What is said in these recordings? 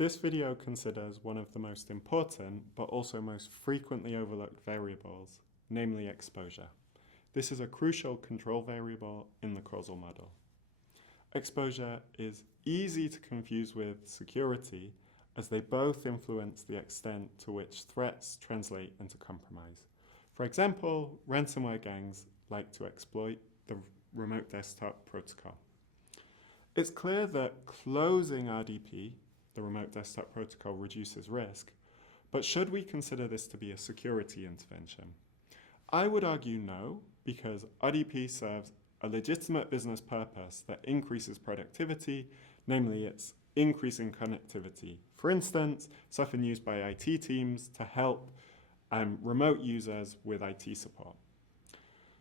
This video considers one of the most important but also most frequently overlooked variables, namely exposure. This is a crucial control variable in the causal model. Exposure is easy to confuse with security as they both influence the extent to which threats translate into compromise. For example, ransomware gangs like to exploit the remote desktop protocol. It's clear that closing RDP, the remote desktop protocol, reduces risk, but should we consider this to be a security intervention? I would argue no, because RDP serves a legitimate business purpose that increases productivity, namely it's increasing connectivity. For instance, it's often used by IT teams to help remote users with IT support.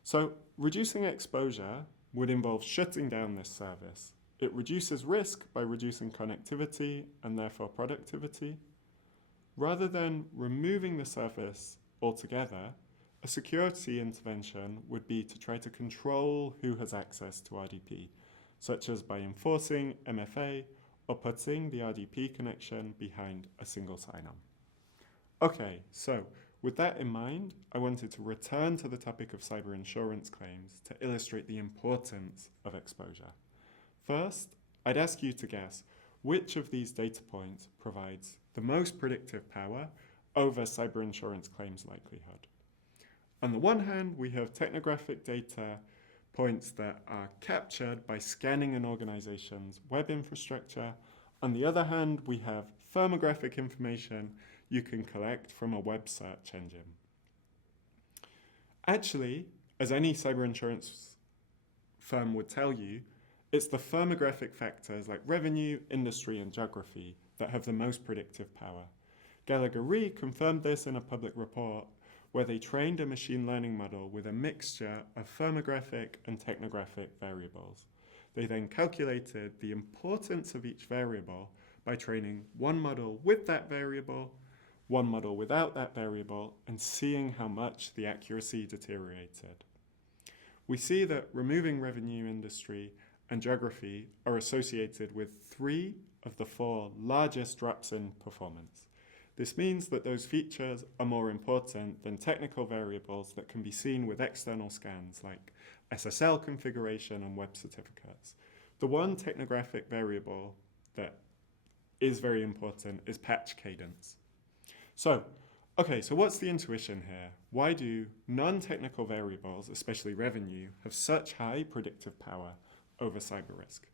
So reducing exposure would involve shutting down this service. It reduces risk by reducing connectivity and therefore productivity. Rather than removing the service altogether, a security intervention would be to try to control who has access to RDP, such as by enforcing MFA or putting the RDP connection behind a single sign-on. Okay, so with that in mind, I wanted to return to the topic of cyber insurance claims to illustrate the importance of exposure. First, I'd ask you to guess which of these data points provides the most predictive power over cyber insurance claims likelihood. On the one hand, we have technographic data points that are captured by scanning an organization's web infrastructure. On the other hand, we have firmographic information you can collect from a web search engine. Actually, as any cyber insurance firm would tell you, it's the firmographic factors like revenue, industry, and geography that have the most predictive power. Gallagher Re confirmed this in a public report where they trained a machine learning model with a mixture of firmographic and technographic variables. They then calculated the importance of each variable by training one model with that variable, one model without that variable, and seeing how much the accuracy deteriorated. We see that removing revenue, industry, and geography are associated with 3 of the 4 largest drops in performance. This means that those features are more important than technical variables that can be seen with external scans like SSL configuration and web certificates. The one technographic variable that is very important is patch cadence. So what's the intuition here? Why do non-technical variables, especially revenue, have such high predictive power over cyber risk?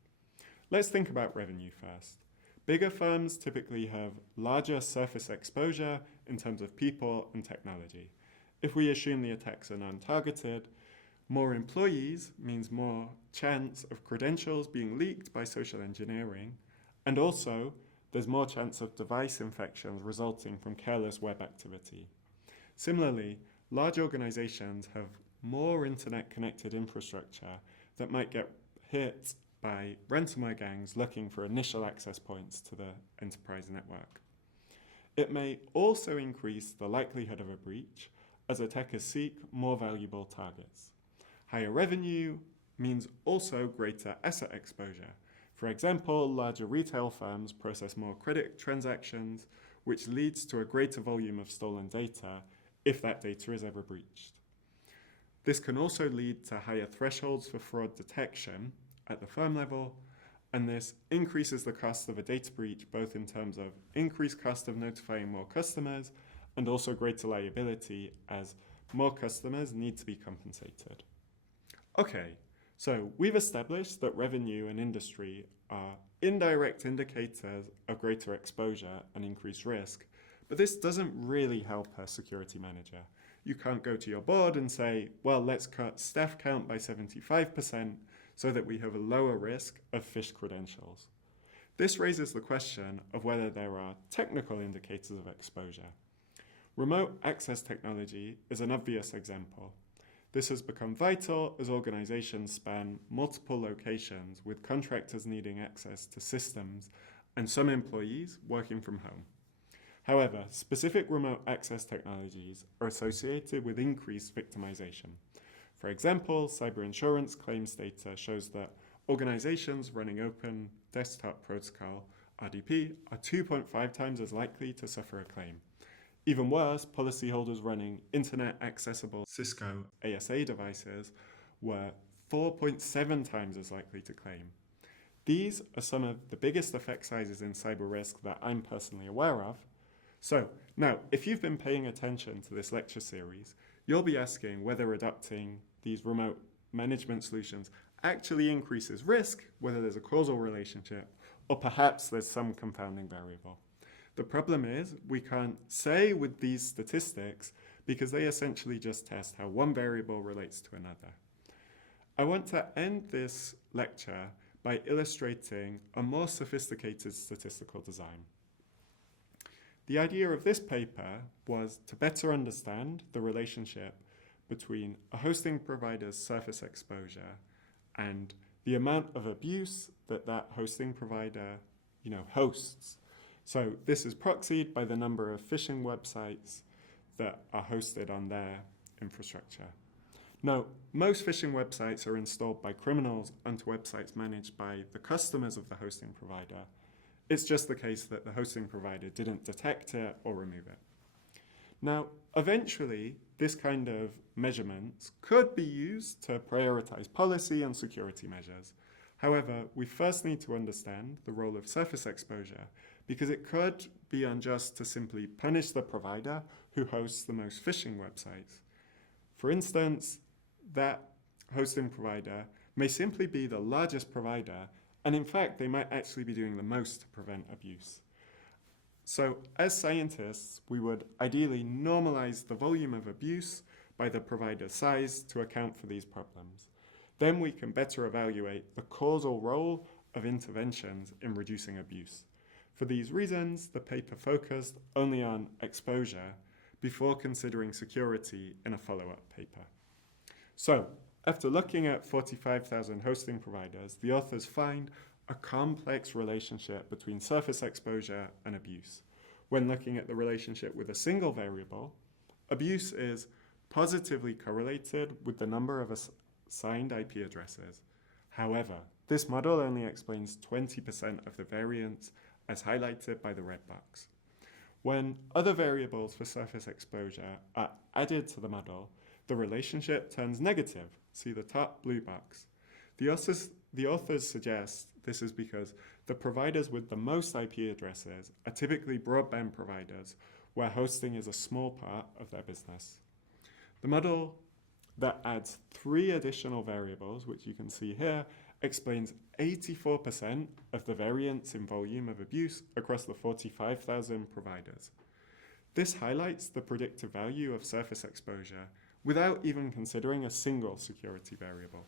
Let's think about revenue first. Bigger firms typically have larger surface exposure in terms of people and technology. If we assume the attacks are non-targeted, more employees means more chance of credentials being leaked by social engineering, and also there's more chance of device infections resulting from careless web activity. Similarly, large organizations have more internet-connected infrastructure that might get hit by ransomware gangs looking for initial access points to the enterprise network. It may also increase the likelihood of a breach as attackers seek more valuable targets. Higher revenue means also greater asset exposure. For example, larger retail firms process more credit transactions, which leads to a greater volume of stolen data if that data is ever breached. This can also lead to higher thresholds for fraud detection at the firm level, and this increases the cost of a data breach both in terms of increased cost of notifying more customers and also greater liability as more customers need to be compensated. Okay, so we've established that revenue and industry are indirect indicators of greater exposure and increased risk, but this doesn't really help a security manager. You can't go to your board and say, well, let's cut staff count by 75% so that we have a lower risk of phished credentials. This raises the question of whether there are technical indicators of exposure. Remote access technology is an obvious example. This has become vital as organizations span multiple locations with contractors needing access to systems and some employees working from home. However, specific remote access technologies are associated with increased victimization. For example, cyber insurance claims data shows that organizations running open desktop protocol RDP, are 2.5 times as likely to suffer a claim. Even worse, policyholders running internet-accessible Cisco ASA devices were 4.7 times as likely to claim. These are some of the biggest effect sizes in cyber risk that I'm personally aware of. So, now, if you've been paying attention to this lecture series, you'll be asking whether adopting these remote management solutions actually increases risk, whether there's a causal relationship, or perhaps there's some confounding variable. The problem is we can't say with these statistics because they essentially just test how one variable relates to another. I want to end this lecture by illustrating a more sophisticated statistical design. The idea of this paper was to better understand the relationship between a hosting provider's surface exposure and the amount of abuse that that hosting provider, hosts. So this is proxied by the number of phishing websites that are hosted on their infrastructure. Now, most phishing websites are installed by criminals onto websites managed by the customers of the hosting provider. It's just the case that the hosting provider didn't detect it or remove it. Now, eventually, this kind of measurements could be used to prioritize policy and security measures. However, we first need to understand the role of surface exposure because it could be unjust to simply punish the provider who hosts the most phishing websites. For instance, that hosting provider may simply be the largest provider, and in fact, they might actually be doing the most to prevent abuse. So, as scientists, we would ideally normalize the volume of abuse by the provider's size to account for these problems. Then we can better evaluate the causal role of interventions in reducing abuse. For these reasons, the paper focused only on exposure before considering security in a follow-up paper. So, after looking at 45,000 hosting providers, the authors find a complex relationship between surface exposure and abuse. When looking at the relationship with a single variable, abuse is positively correlated with the number of assigned IP addresses. However, this model only explains 20% of the variance as highlighted by the red box. When other variables for surface exposure are added to the model, the relationship turns negative. See the top blue box. The authors suggest this is because the providers with the most IP addresses are typically broadband providers where hosting is a small part of their business. The model that adds 3 additional variables, which you can see here, explains 84% of the variance in volume of abuse across the 45,000 providers. This highlights the predictive value of surface exposure without even considering a single security variable.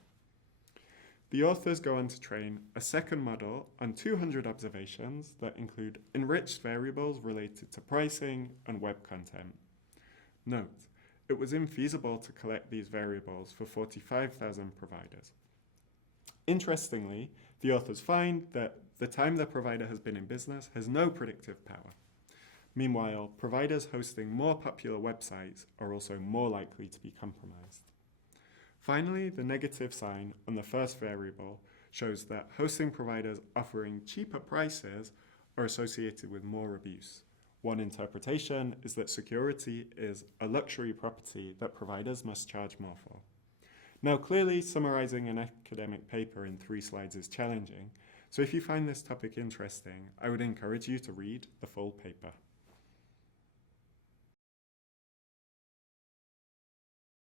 The authors go on to train a second model on 200 observations that include enriched variables related to pricing and web content. Note, it was infeasible to collect these variables for 45,000 providers. Interestingly, the authors find that the time the provider has been in business has no predictive power. Meanwhile, providers hosting more popular websites are also more likely to be compromised. Finally, the negative sign on the first variable shows that hosting providers offering cheaper prices are associated with more abuse. One interpretation is that security is a luxury property that providers must charge more for. Now, clearly, summarizing an academic paper in 3 slides is challenging, so if you find this topic interesting, I would encourage you to read the full paper.